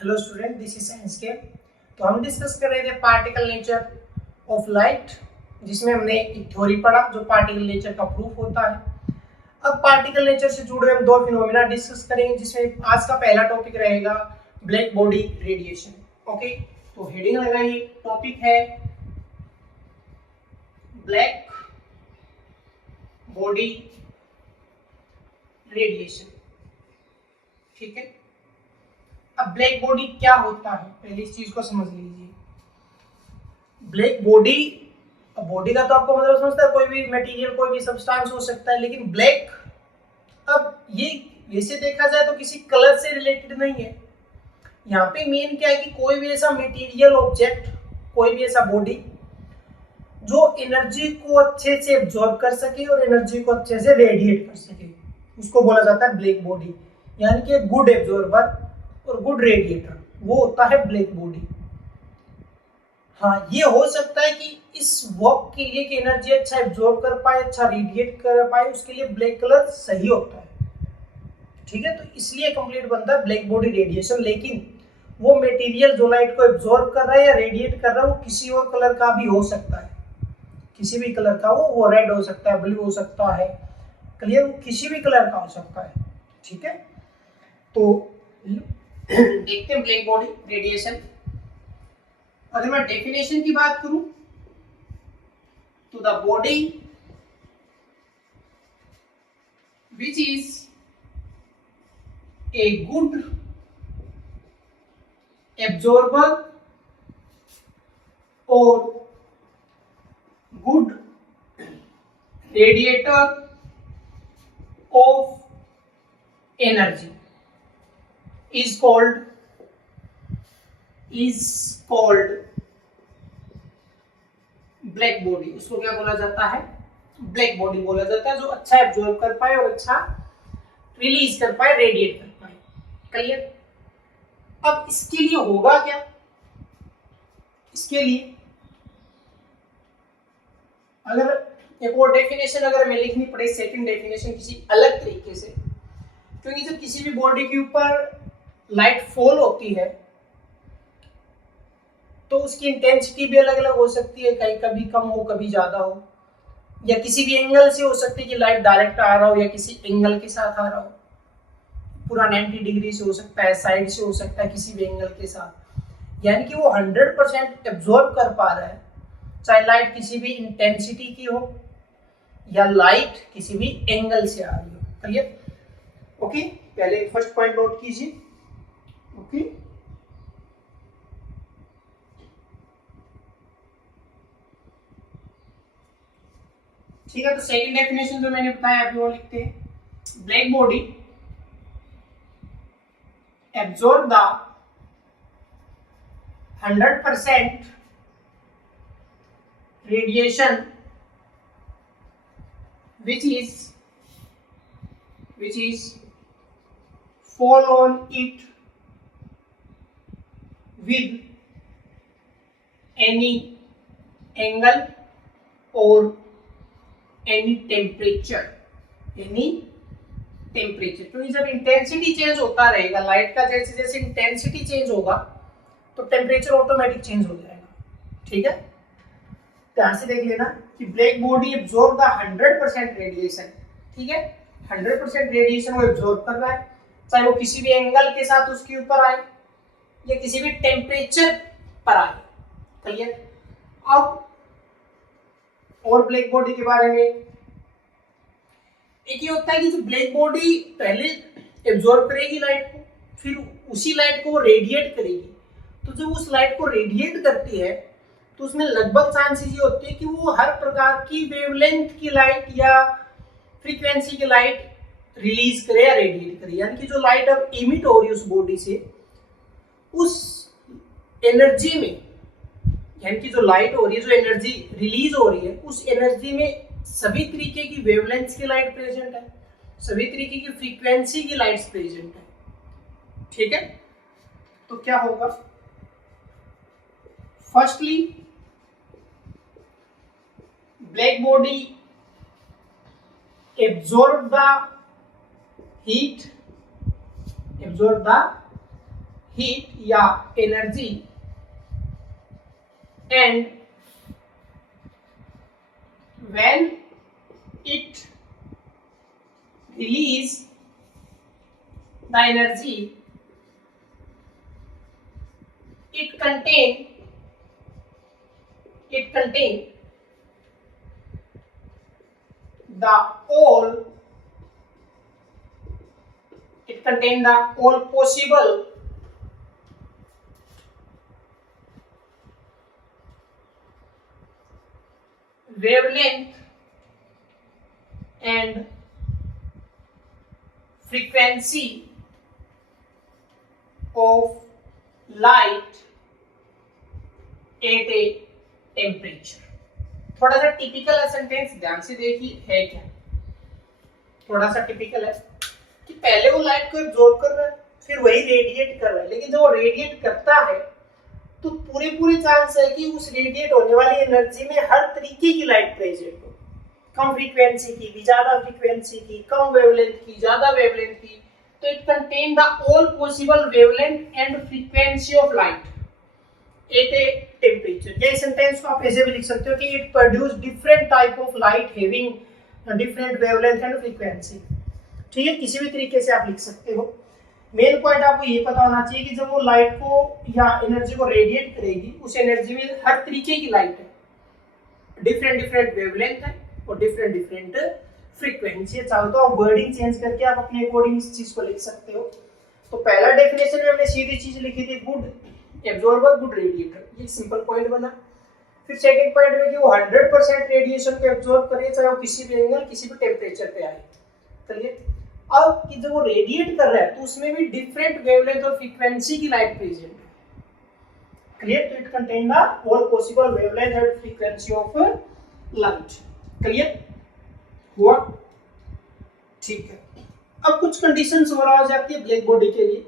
Hello student, this is science के। तो हम डिस्कस कर रहे थे पार्टिकल नेचर ऑफ लाइट, जिसमें हमने एक थ्योरी पढ़ा जो पार्टिकल नेचर का प्रूफ होता है। अब पार्टिकल नेचर से जुड़े हम दो फिनोमेना डिस्कस करेंगे, जिसमें आज का पहला टॉपिक रहेगा ब्लैक बॉडी रेडिएशन। ओके, तो हेडिंग लगाइए, टॉपिक है ब्लैक बॉडी रेडिएशन। ठीक है, अब ब्लैक बॉडी क्या होता है, पहले इस चीज को समझ लीजिए। ब्लैक बॉडी, अब बॉडी का तो आपको मतलब समझता है, कोई भी मटेरियल, कोई भी सब्सटेंस हो सकता है, लेकिन ब्लैक, अब ये वैसे देखा जाए तो किसी कलर से रिलेटेड नहीं है। यहाँ पे मेन क्या है कि कोई भी ऐसा मटेरियल, ऑब्जेक्ट, कोई भी ऐसा बॉडी जो एनर्जी को अच्छे से एब्जॉर्ब कर सके और एनर्जी को अच्छे से रेडिएट कर सके, उसको बोला जाता है ब्लैक बॉडी। यानी कि गुड एब्जॉर्बर और गुड रेडिएटर, वो होता है ब्लैक बॉडी। हाँ, ये हो सकता है कि इस वर्क के लिए कि एनर्जी अच्छा एब्जॉर्ब कर पाए, अच्छा रेडिएट कर पाए, उसके लिए ब्लैक कलर सही होता है। ठीक है, तो इसलिए कंप्लीट बनता है ब्लैक बॉडी रेडिएशन। लेकिन वो मटेरियल जो लाइट को एब्जॉर्ब कर रहा है या रेडिएट कर रहा है, वो किसी और कलर का भी हो सकता है, किसी भी कलर का। वो रेड हो सकता है, ब्लू हो सकता है, क्लियर, वो किसी भी कलर का हो सकता है। ठीक है, तो देखते हैं ब्लैक बॉडी रेडिएशन। अगर मैं डेफिनेशन की बात करूं तो the body which is a good absorber और good radiator of energy is called black body. उसको क्या बोला जाता है? ब्लैक बॉडी बोला जाता है, जो अच्छा एब्जॉर्ब कर पाए और अच्छा रिलीज कर पाए, रेडिएट कर पाए। क्लियर? अब इसके लिए होगा क्या? इसके लिए अगर एक और डेफिनेशन अगर मैं लिखनी पड़े, सेकंड डेफिनेशन किसी अलग तरीके से, क्योंकि जब किसी भी बॉडी के ऊपर लाइट फॉल होती है तो उसकी इंटेंसिटी भी अलग अलग हो सकती है, कहीं कभी कम हो, कभी ज्यादा हो, या किसी भी एंगल से हो सकती है कि लाइट डायरेक्ट आ रहा हो या किसी एंगल के साथ आ रहा हो, पूरा 90 डिग्री से हो सकता है, साइड से हो सकता है, किसी भी एंगल के साथ। यानी कि वो 100% एब्जॉर्ब कर पा रहा है, चाहे लाइट किसी भी इंटेंसिटी की हो या लाइट किसी भी एंगल से आ रही हो। क्लियर? ओके, पहले फर्स्ट पॉइंट नोट कीजिए। ओके, ठीक है, तो सेकंड डेफिनेशन जो मैंने बताया अभी वो लिखते हैं। Black body absorb the 100% radiation which is fall on it with any angle or any temperature। तो जब इंटेंसिटी चेंज होता रहेगा लाइट का, जैसे जैसे इंटेंसिटी चेंज होगा तो टेम्परेचर ऑटोमेटिक चेंज हो जाएगा। ठीक है, ध्यान से देख लेना कि black body absorb the 100% radiation. ठीक है, 100% रेडिएशन वो एब्जॉर्ब कर रहा है, चाहे वो किसी भी एंगल के साथ उसके ऊपर आए या किसी भी टेम्परेचर पर आए। क्लियर? अब और ब्लैक बॉडी के बारे में एक ये होता है कि जो ब्लैक बॉडी पहले एब्जॉर्ब करेगी लाइट को, फिर उसी लाइट को वो रेडिएट करेगी। तो जब उस लाइट को रेडिएट करती है तो उसमें लगभग चांसेस ये होते हैं कि वो हर प्रकार की वेवलेंथ की लाइट या फ्रीक्वेंसी की लाइट रिलीज करे या रेडिएट करे। यानी कि जो लाइट अब इमिट हो रही है उस बॉडी से, उस एनर्जी में, यानी कि जो लाइट हो रही है, जो एनर्जी रिलीज हो रही है, उस एनर्जी में सभी तरीके की वेवलेंथ की लाइट प्रेजेंट है, सभी तरीके की फ्रीक्वेंसी की लाइट्स प्रेजेंट है। ठीक है, तो क्या होगा? Firstly black body absorb the heat heat या energy and when it release the energy it contain the all possible wavelength and frequency of light at a temperature। थोड़ा सा टिपिकल सेंटेंस ध्यान से देखिए है क्या, थोड़ा सा टिपिकल है कि पहले वो लाइट को एब्जॉर्ब कर रहा है फिर वही रेडिएट कर रहा है, लेकिन जब वो रेडिएट करता है तो पूरी चांस है कि उस रेडिएट होने वाली एनर्जी में हर तरीके की लाइट प्रेजेंट हो, कम फ्रीक्वेंसी की भी, ज्यादा फ्रीक्वेंसी की, कम वेवलेंथ की, ज्यादा वेवलेंथ की। तो it contain the all possible wavelength and frequency of light at a temperature. ये सेंटेंस को आप ऐसे भी लिख सकते हो कि it produce different type of light having different wavelength and frequency. ठीक है, किसी भी तरीके से आप लिख सकते हो। मेन पॉइंट आपको ये पता होना चाहिए कि जब वो लाइट को या एनर्जी को रेडिएट करेगी, उस एनर्जी में हर तरीके की लाइट है, डिफरेंट वेवलेंथ है और डिफरेंट फ्रीक्वेंसी है। चाहो तो आप वर्डिंग चेंज करके आप अपने अकॉर्डिंग इस चीज को लिख सकते हो। तो पहला डेफिनेशन में हमने सीधी चीज लिखी थी, गुड एब्जॉर्बर गुड रेडिएटर, ये सिंपल पॉइंट बना। फिर सेकंड पॉइंट में कि वो 100% रेडिएशन को एब्जॉर्ब करे, चाहे वो किसी भी एंगल किसी भी टेम्परेचर पे आए। चलिए, अब कि जब वो रेडिएट कर रहा है तो उसमें भी डिफरेंट वेवलेंथ और फ्रीक्वेंसी की लाइट प्रेजेंट है। क्लियर? तो it contain the all possible wavelength and frequency of light. Clear हुआ? ठीक है। अब कुछ कंडीशंस और आ जाती है ब्लैक बॉडी के लिए,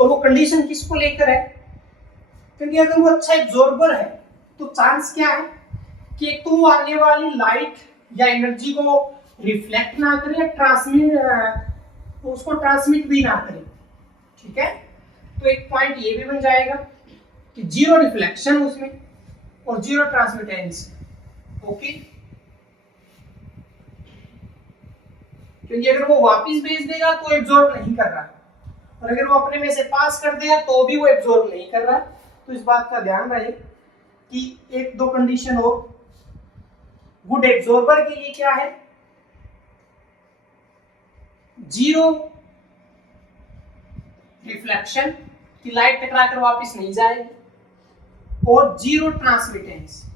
और वो कंडीशन किसको लेकर है? क्योंकि अगर वो अच्छा एब्जॉर्बर है तो चांस क्या है कि एक तो वो आने वाली लाइट या एनर्जी को रिफ्लेक्ट ना करे, ट्रांसमिट उसको ट्रांसमिट भी ना करे। ठीक है, तो एक पॉइंट ये भी बन जाएगा कि जीरो रिफ्लेक्शन उसमें और जीरो ट्रांसमिटेंस। ओके, क्योंकि अगर वो वापस भेज देगा तो एब्जॉर्ब नहीं कर रहा, और अगर वो अपने में से पास कर देगा तो भी वो एब्जॉर्ब नहीं कर रहा। तो इस बात का ध्यान रहे कि एक दो कंडीशन हो। गुड एब्जॉर्बर के लिए क्या है? जीरो रिफ्लेक्शन की लाइट टकराकर वापस नहीं जाएगी, और जीरो ट्रांसमिटेंस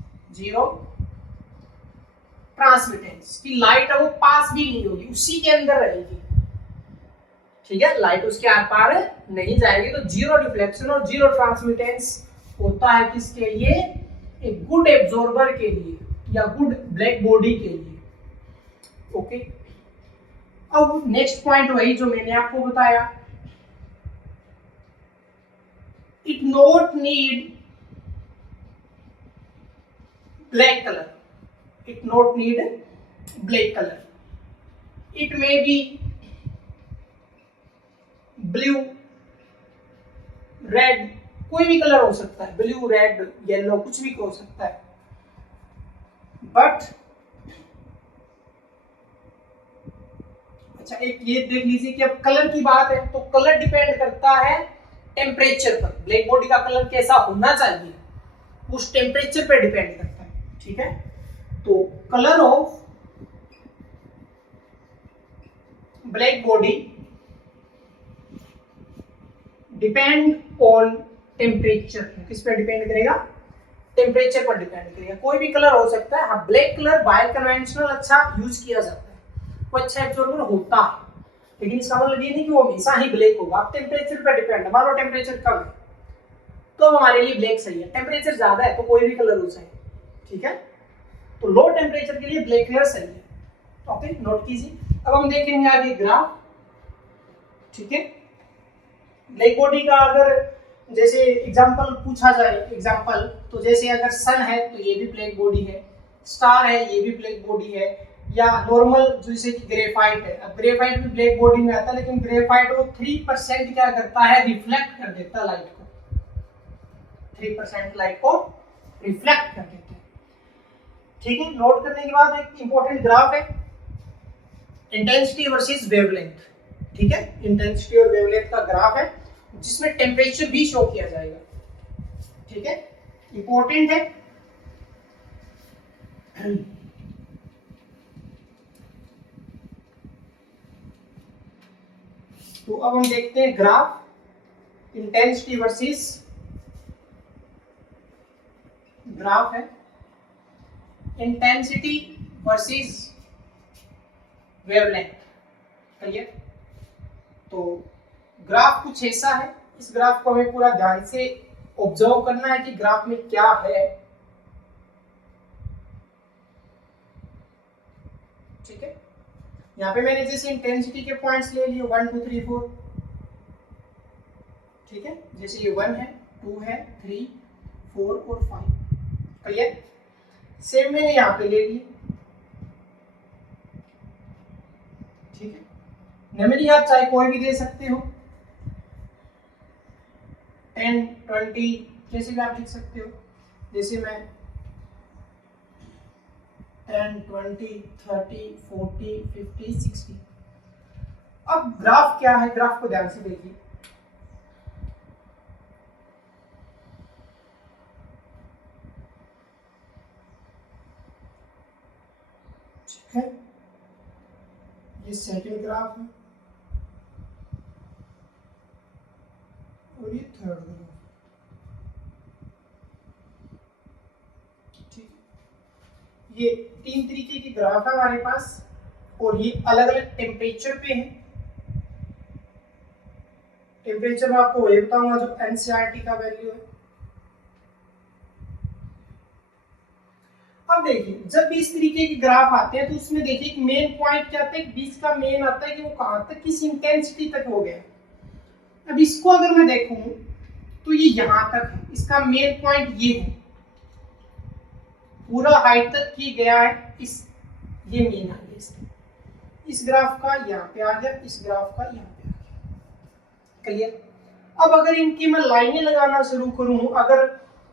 की लाइट है वो पास भी नहीं होगी, उसी के अंदर रहेगी। ठीक है, लाइट उसके आर पार नहीं जाएगी। तो जीरो रिफ्लेक्शन और जीरो ट्रांसमिटेंस होता है किसके लिए? एक गुड एब्जॉर्बर के लिए या गुड ब्लैक बॉडी के लिए। ओके, अब नेक्स्ट पॉइंट वही जो मैंने आपको बताया, it not need black colour, it not need black colour, it may be blue, red, कोई भी कलर हो सकता है, ब्लू, रेड, येलो, कुछ भी हो सकता है। बट अच्छा, एक ये देख लीजिए कि अब कलर की बात है तो कलर डिपेंड करता है टेम्परेचर पर। ब्लैक बॉडी का कलर कैसा होना चाहिए उस टेम्परेचर पर डिपेंड करता है। ठीक है, तो colour of black body depend on temperature. किस पे डिपेंड करेगा? टेम्परेचर पर डिपेंड करेगा। कोई भी कलर हो सकता है। हाँ, ब्लैक कलर बाय कन्वेंशनल अच्छा यूज किया जाता है, वो अच्छा एब्जॉर्बर होता है, लेकिन इसका मतलब ये नहीं कि वो हमेशा ही ब्लैक होगा। अब टेम्परेचर पर डिपेंड है। मान लो टेम्परेचर कम है तो हमारे लिए ब्लैक सही है, टेम्परेचर ज्यादा है तो कोई भी कलर हो जाए। ठीक है, तो लो टेम्परेचर के लिए ब्लैक कलर सही है। ओके, नोट कीजिए। अब हम देखेंगे आगे ग्राफ। ठीक है, ब्लैक बॉडी का अगर जैसे एग्जांपल पूछा जाए, एग्जांपल तो जैसे अगर सन है तो ये भी ब्लैक बॉडी है, स्टार है ये भी ब्लैक बॉडी है, या नॉर्मल जैसे कि ग्रेफाइट है, अब ग्रेफाइट भी ब्लैक बॉडी में आता है, लेकिन ग्रेफाइट वो 3% क्या करता है, रिफ्लेक्ट कर देता है लाइट को, 3% लाइट को रिफ्लेक्ट कर देता है। ठीक है, नोट करने के बाद एक इंपॉर्टेंट ग्राफ है इंटेंसिटी वर्सेस वेवलेंथ। ठीक है, इंटेंसिटी और वेवलेंथ का ग्राफ है जिसमें टेम्परेचर भी शो किया जाएगा। ठीक है, इंपॉर्टेंट है। तो अब हम देखते हैं ग्राफ इंटेंसिटी वर्सेस, ग्राफ है इंटेंसिटी वर्सेस वेवलेंथ। क्लियर? तो ग्राफ कुछ ऐसा है, इस ग्राफ को हमें पूरा ध्यान से ऑब्जर्व करना है कि ग्राफ में क्या है। ठीक है, यहाँ पे मैंने जैसे इंटेंसिटी के पॉइंट्स ले लिए 1 2 3 4। ठीक है, जैसे ये 1 है, 2 है, 3 4 और 5। क्लियर? सेम मैंने यहाँ पे ले लिए। ठीक है, नंबर आप चाहे कोई भी दे सकते हो, 10 20 जैसे भी आप लिख सकते हो। जैसे मैं 10 20 30 40 50 60। अब ग्राफ क्या है, ग्राफ को ध्यान से देखिए। ठीक है, ये सेकंड ग्राफ है और ये थर्ड ग्राफ। ठीक, ये 3 तरीके के ग्राफ है हमारे पास और ये अलग अलग टेम्परेचर पे है। टेम्परेचर में आपको वही बताऊंगा जो एनसीईआरटी का वैल्यू है। अब देखिए, जब भी इस तरीके के ग्राफ आते हैं तो उसमें देखिए एक मेन पॉइंट क्या आता है, बीच का मेन आता है कि वो कहां तक, किस इंटेंसिटी तक हो गया। अब इसको अगर मैं देखूं तो ये यहां तक है, इसका मेन पॉइंट ये है, पूरा हाइट तक ही गया है। इस ये मेन आ गया इसका, इस ग्राफ का यहाँ पे आ गया, इस ग्राफ का यहाँ पे आ गया। क्लियर? अब अगर इनकी मैं लाइनें लगाना शुरू करूं, अगर,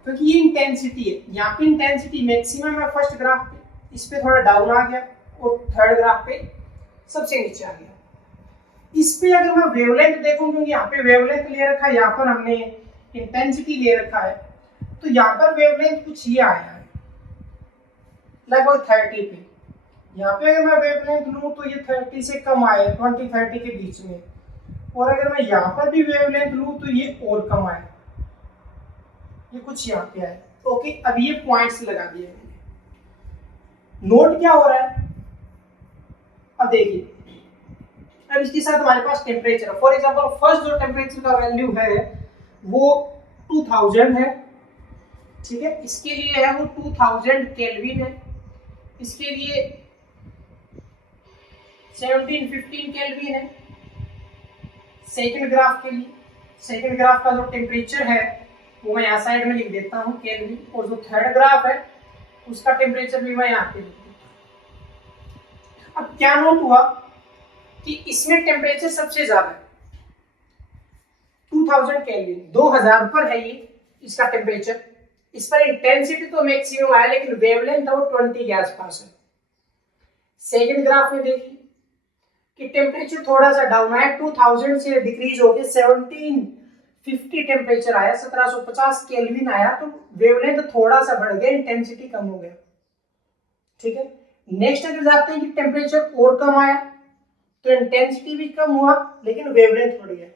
क्योंकि ये इंटेंसिटी है, यहाँ पे इंटेंसिटी मैक्सिमम है फर्स्ट ग्राफ पे, इस पे थोड़ा डाउन आ गया और थर्ड ग्राफ पे सबसे नीचे आ गया। इस पे अगर मैं वेवलेंथ देखूं, क्योंकि यहाँ पे वेवलेंथ ले रखा है, यहाँ पर हमने इंटेंसिटी ले रखा है, तो यहाँ पर वेवलेंथ कुछ ये आया है लगभग 30 पे। यहाँ पे अगर मैं वेवलेंथ लूं तो ये 30 से कम आया, 20 30 के बीच में। और अगर मैं यहाँ पर भी वेवलेंथ लूं तो ये और कम आया, ये कुछ यहाँ पे आया। ओके, अब ये पॉइंट्स लगा दिए मैंने। नोट क्या हो रहा है, अब देखिए, अब इसके साथ हमारे पास टेम्परेचर, फॉर एग्जांपल फर्स्ट जो टेम्परेचर का वैल्यू है वो 2000 है। ठीक है, इसके लिए है वो 2000 केल्विन है, इसके लिए 1715 केल्विन है। सेकंड ग्राफ के लिए, सेकंड ग्राफ का जो टेम्परेचर है वो मैं यहाँ साइड में लिख देता हूँ केल्विन, और जो थर्ड ग्राफ है उसका टेम्परेचर भी मैं यहाँ पे लिख देता हूँ। अब क्या नोट हुआ कि इसमें टेम्परेचर सबसे ज्यादा है, 2000 केल्विन, 2000 पर है ये इसका टेम्परेचर। इस पर इंटेंसिटी तो मैक्सिमम आया, लेकिन वेवलेंथ वो 20 के आसपास है। सेकंड ग्राफ में देखिए कि टेम्परेचर थोड़ा सा डाउन आया, 2000 से डिक्रीज होकर 1750 टेम्परेचर आया, 1750 केल्विन आया, तो वेवलेंथ थोड़ा सा बढ़ गया, इंटेंसिटी कम हो गया। ठीक है, नेक्स्ट अगर जाते हैं कि टेम्परेचर और कम आया तो इंटेंसिटी भी कम हुआ लेकिन वेवलेंथ बढ़ गया।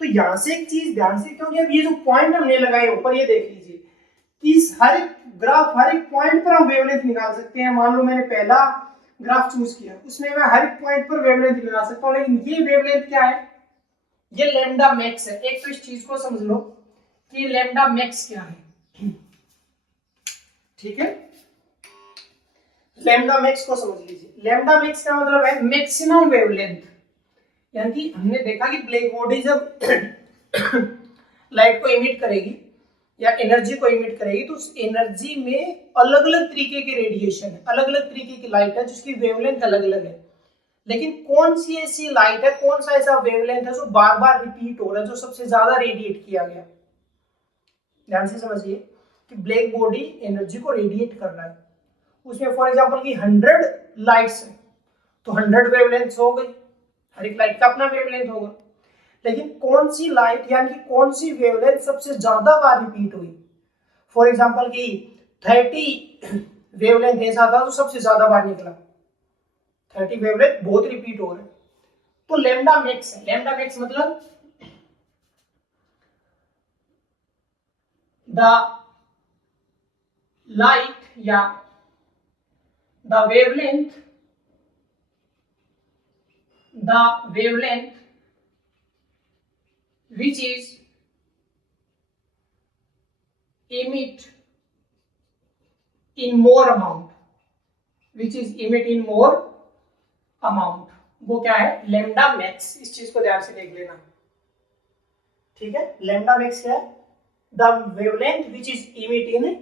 तो यहां से एक चीज ध्यान से, क्योंकि अब ये जो पॉइंट हमने लगाए ऊपर, ये देख लीजिए कि इस हर एक ग्राफ, हर एक पॉइंट पर हम वेवलेंथ निकाल सकते हैं। मान लो मैंने पहला ग्राफ चूज किया, उसमें मैं हर एक पॉइंट पर वेवलेंथ निकाल सकता हूँ, लेकिन ये वेवलेंथ क्या है, ये लैम्डा मैक्स है। एक तो इस चीज को समझ लो कि लैम्डा मैक्स क्या है। ठीक है, लैम्डा मैक्स को समझ लीजिए। लैम्डा मैक्स का मतलब है मैक्सिमम वेवलेंथ, यानी कि हमने देखा कि ब्लैक बॉडी जब लाइट को इमिट करेगी या एनर्जी को इमिट करेगी तो उस एनर्जी में अलग अलग तरीके के रेडिएशन है, अलग अलग तरीके की लाइट है जिसकी वेवलेंथ अलग अलग है। लेकिन कौन सी ऐसी लाइट है, कौन सा ऐसा वेवलेंथ है जो बार बार रिपीट हो रहा है, जो सबसे ज्यादा रेडिएट किया गया? ध्यान से समझिए कि ब्लैक बॉडी एनर्जी को रेडिएट कर रहा है, उसमें फॉर एग्जांपल की 100 लाइट्स है तो 100 वेवलेंथ हो गई, हर एक लाइट का अपना वेवलेंथ होगा। लेकिन कौन सी लाइट यानी कि कौन सी वेवलेंथ सबसे ज्यादा बार रिपीट हुई? फॉर एग्जांपल की 30 वेवलेंथ ऐसा था तो सबसे ज्यादा बार निकला, 30 वेवलेंथ बहुत रिपीट हो रहे हैं, तो लैम्डा मैक्स है। लैम्डा मैक्स मतलब द लाइट या the wavelength which is emit in more amount, वो क्या है? Lambda max. इस चीज को ध्यान से देख लेना, ठीक है। लैम्डा मैक्स क्या है? The wavelength which is emit in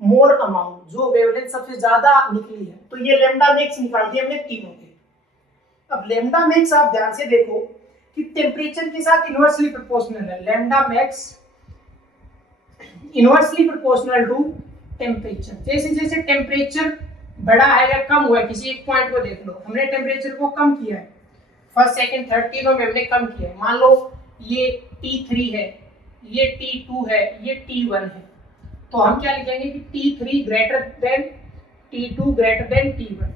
more amount, जो वेवलेंथ सबसे ज्यादा निकली है, तो ये लैम्डा मैक्स निकाल दिए हमने तीनों के। अब लैम्डा मैक्स आप ध्यान से देखो कि टेम्परेचर के साथ इनवर्सली प्रोपोर्शनल है। Lambda max inversely proportional to temperature. जैसे जैसे टेम्परेचर बढ़ा है या कम हुआ है, किसी एक पॉइंट को देख लो, हमने टेम्परेचर को कम किया है, फर्स्ट सेकंड थर्ड तीनों में हमने कम किया है। मान लो ये T3 है, ये T2 है, ये T1 है, तो हम क्या लिखेंगे कि T3 greater than T2 greater than T1।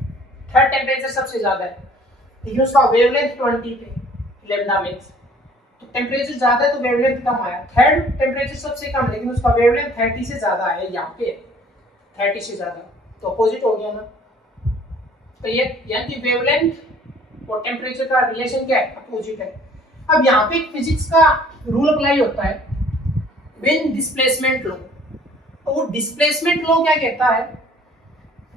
Third temperature सबसे ज्यादा है, लेकिन उसका वेवलेंथ 20 पे, लैम्डा मैक्स, तो टेम्परेचर ज्यादा है तो वेवलेंथ कम आया। थर्ड टेम्परेचर सबसे कम, लेकिन उसका वेवलेंथ 30 से ज्यादा है, यहाँ पे 30 से ज्यादा, तो अपोजिट हो गया ना। तो ये यानी कि वेवलेंथ और टेम्परेचर का रिलेशन क्या है? अपोजिट है। अब यहाँ पे फिजिक्स का रूल अप्लाई होता है, व्हेन डिस्प्लेसमेंट लॉ। तो वो डिस्प्लेसमेंट लॉ क्या कहता है?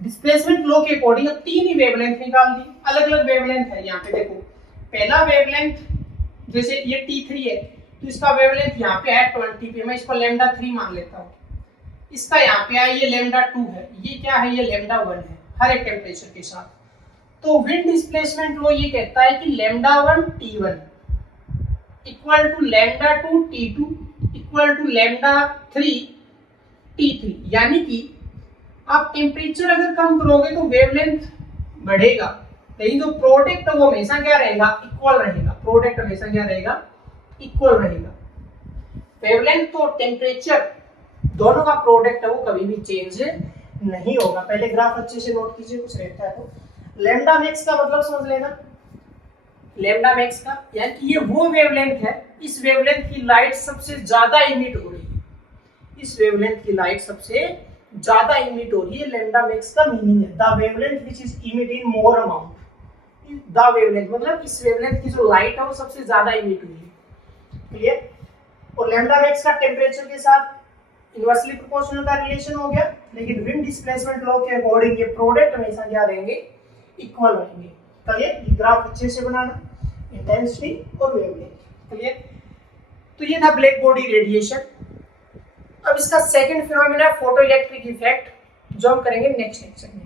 डिस्प्लेसमेंट लॉ के अकॉर्डिंग अब तीन ही वेवलेंथ निकाल दी, अलग अलग वेवलेंथ है। यहाँ पे देखो, पहला वेवलेंथ जैसे ये T3 है तो इसका वेवलेंथ यहाँ पे है 20 पे, मैं इसको लैम्डा 3 मान लेता हूँ। इसका यहाँ पे है ये लैम्डा 2 है, ये क्या है? ये लैम्डा 1 है, हर एक टेम्परेचर के साथ। तो विंड डिस्प्लेसमेंट लॉ ये कहता है कि lambda 1 T1 equal to lambda 2 T2 equal to lambda 3 T3। यानी कि आप टेम्परेचर अगर कम करोगे तो वेवलेंथ बढ़ेगा, लेकिन जो प्रोडक्ट है वो हमेशा क्या रहेगा? इक्वल रहेगा। प्रोडक्ट हमेशा क्या रहेगा? इक्वल रहेगा। वेवलेंथ तो टेम्परेचर दोनों का प्रोडक्ट है वो कभी भी चेंज नहीं होगा। पहले ग्राफ अच्छे से नोट कीजिए, कुछ रहता है तो। लैम्डा मैक्स का मतलब समझ लेना, लैम्डा मैक्स का यानी कि ये वो वेवलेंथ है, इस वेवलेंथ की लाइट सबसे ज्यादा इमिट हो रही है, इस वेवलेंथ की लाइट सबसे ज्यादा इमिट हो रही है। लैम्डा मैक्स का मीनिंग है the wavelength which is emit in more amount. The wavelength मतलब इस वेवलेंथ की जो लाइट है वो सबसे ज्यादा इमिट हुई है। क्लियर? और लैम्डा मैक्स का टेम्परेचर के साथ इनवर्सली प्रोपोर्शनल का रिलेशन हो गया, लेकिन विंड डिस्प्लेसमेंट लॉ के अकॉर्डिंग ये प्रोडक्ट हमेशा क्या रहेंगे? इक्वल रहेंगे। क्लियर? ये ग्राफ अच्छे से बनाना, इंटेंसिटी और वेवलेंथ। क्लियर? तो ये था ब्लैक बॉडी रेडिएशन। अब इसका second phenomena photo electric effect, जो हम करेंगे नेक्स्ट लेक्चर में।